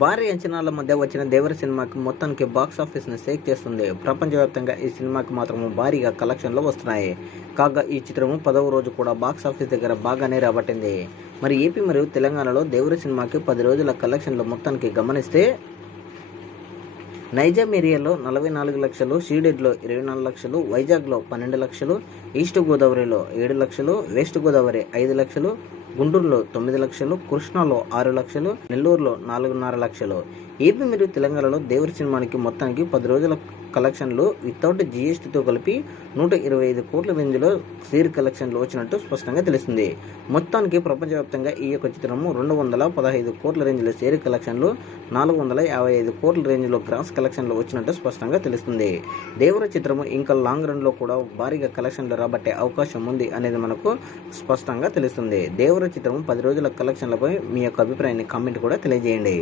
భారీ అంచనాల మధ్య వచ్చిన దేవర సినిమాకి మొత్తానికి బాక్స్ ఆఫీస్ని షేక్ చేస్తుంది. ప్రపంచవ్యాప్తంగా ఈ సినిమాకి మాత్రము భారీగా కలెక్షన్లు వస్తున్నాయి. కాగా ఈ చిత్రము 10వ రోజు కూడా బాక్స్ ఆఫీస్ దగ్గర బాగానే రాబట్టింది. మరి ఏపీ మరియు తెలంగాణలో దేవర సినిమాకి 10 రోజుల కలెక్షన్లు మొత్తానికి గమనిస్తే నైజాం ఏరియాలో 44 లక్షలు, సీడెడ్లో 24 లక్షలు, వైజాగ్లో 12 లక్షలు, ఈస్ట్ గోదావరిలో 7 లక్షలు, వెస్ట్ గోదావరి 5 లక్షలు, గుంటూరులో 9 లక్షలు, కృష్ణాలో 6 లక్షలు, నెల్లూరులో 4.5 లక్షలు. ఏపీ మరియు తెలంగాణలో దేవరి సినిమానికి మొత్తానికి 10 రోజుల కలెక్షన్లు వితౌట్ జీఎస్టీతో కలిపి 125 కోట్ల రేంజ్లో షేర్ కలెక్షన్లు వచ్చినట్టు స్పష్టంగా తెలిసింది. మొత్తానికి ప్రపంచవ్యాప్తంగా ఈ యొక్క చిత్రము 215 కోట్ల రేంజ్లో షేర్ కలెక్షన్లు, 455 కోట్ల రేంజ్లో గ్రాస్ కలెక్షన్లు వచ్చినట్టు స్పష్టంగా తెలుస్తుంది. దేవర చిత్రము ఇంకా లాంగ్ రన్లో కూడా భారీగా కలెక్షన్లు రాబట్టే అవకాశం ఉంది అనేది మనకు స్పష్టంగా తెలుస్తుంది. దేవర చిత్రము 10 రోజుల కలెక్షన్లపై మీ యొక్క అభిప్రాయాన్ని కామెంట్ కూడా తెలియజేయండి.